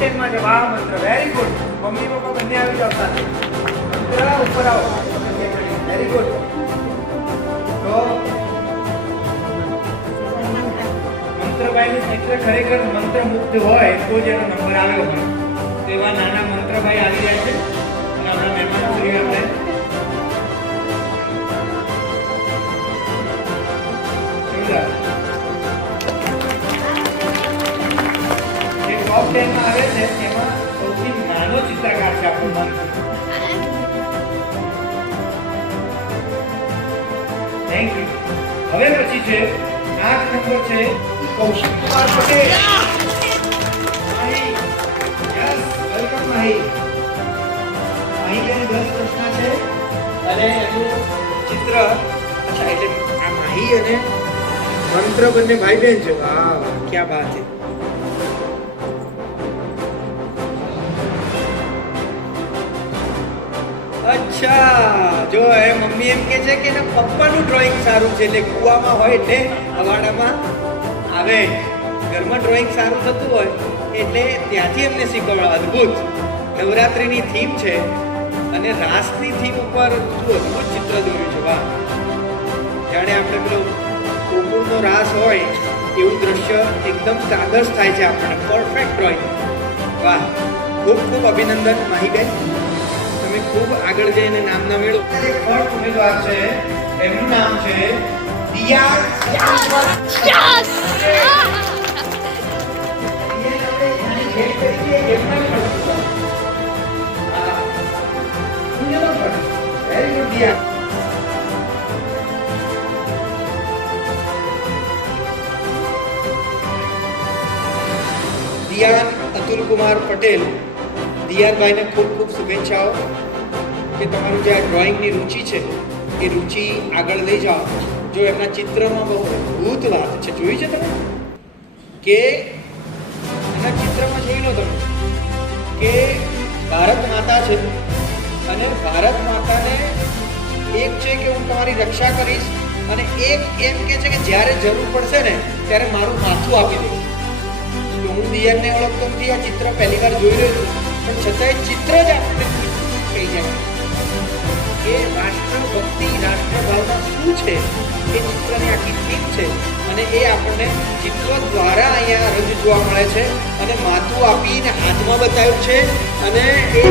10 માં છે વાહ મંત્ર વેરી ગુડ મમ્મી પપ્પા બંને આવી જાવ સાથે મંત્ર ઉપર આવો વેરી ગુડ તો મંત્રભાઈ નું ચિત્ર ખરેખર મંત્રમુગ્ધ હોય તો જ એનો નંબર આવ્યો હોય તેવા નાના મંત્રભાઈ આવી રહ્યા છે અને આપણા મહેમાન જોઈએ આપણે જે ટોપ 10 માં આવે છે એમાં સૌથી નાનો ચિત્રકાર છે આપણો મંત્ર થેન્ક યુ હવે પછી છે 8 નંબર છે કૌશિક કુમાર પટેલ યસ વેલકમ માહી માહી 10 પ્રશ્ન છે અને એનું ચિત્ર અચ્છા એટલે આ માહી અને મંત્ર બંને ભાઈ બહેન છે વાહ ક્યાં બાત છે અચ્છા જો એ મમ્મી એમ કે છે કે એના પપ્પાનું ડ્રોઈંગ સારું છે એટલે કુવામાં હોય એટલે અવાડામાં આવે ઘરમાં ડ્રોઈંગ સારું થતું હોય એટલે ત્યાંથી એમને શીખવાડો અદ્ભુત નવરાત્રિની થીમ છે અને રાસની થીમ ઉપર શું અદ્ભુત ચિત્ર દોર્યું છે વાહ જાણે આપણે પેલો ગોકુળનો રાસ હોય એવું દ્રશ્ય એકદમ તાદર્શ થાય છે આપણને પરફેક્ટ ડ્રોઈંગ વાહ ખૂબ ખૂબ અભિનંદન માહીબેન તમે ખૂબ આગળ જઈને નામના મેળવો એક ફર્સ્ટ ઉમેદવાર છે એમનું નામ છે દિયા યસ વેરી ગુડ દિયા દિયાન અતુલ કુમાર પટેલ દિયાનભાઈને ખૂબ ખૂબ શુભેચ્છાઓ કે તમારું જે આ ડ્રોઈંગની રુચિ છે એ રુચિ આગળ લઈ જાઓ જો એમના ચિત્રમાં બહુ અદ્ભુત વાત છે જોઈ છે તમે કે એના ચિત્રમાં જોઈ લો તમે કે ભારત માતા છે અને ભારત માતાને એક છે કે હું તમારી રક્ષા કરીશ અને એક એમ કે છે કે જ્યારે જરૂર પડશે ને ત્યારે મારું માથું આપી દઈશ હું દિયાનને ઓળખતો નથી આ ચિત્ર પહેલી વાર જોઈ રહ્યો છું પણ છતાંય ચિત્ર જ આપણે કહી જાય કે રાષ્ટ્રભક્તિ રાષ્ટ્રભાવના શું છે એ ચિત્રની આખી થીમ છે અને એ આપણને ચિત્ર દ્વારા અહીંયા રજ જોવા મળે છે અને માથું આપીને હાથમાં બતાવ્યું છે અને એ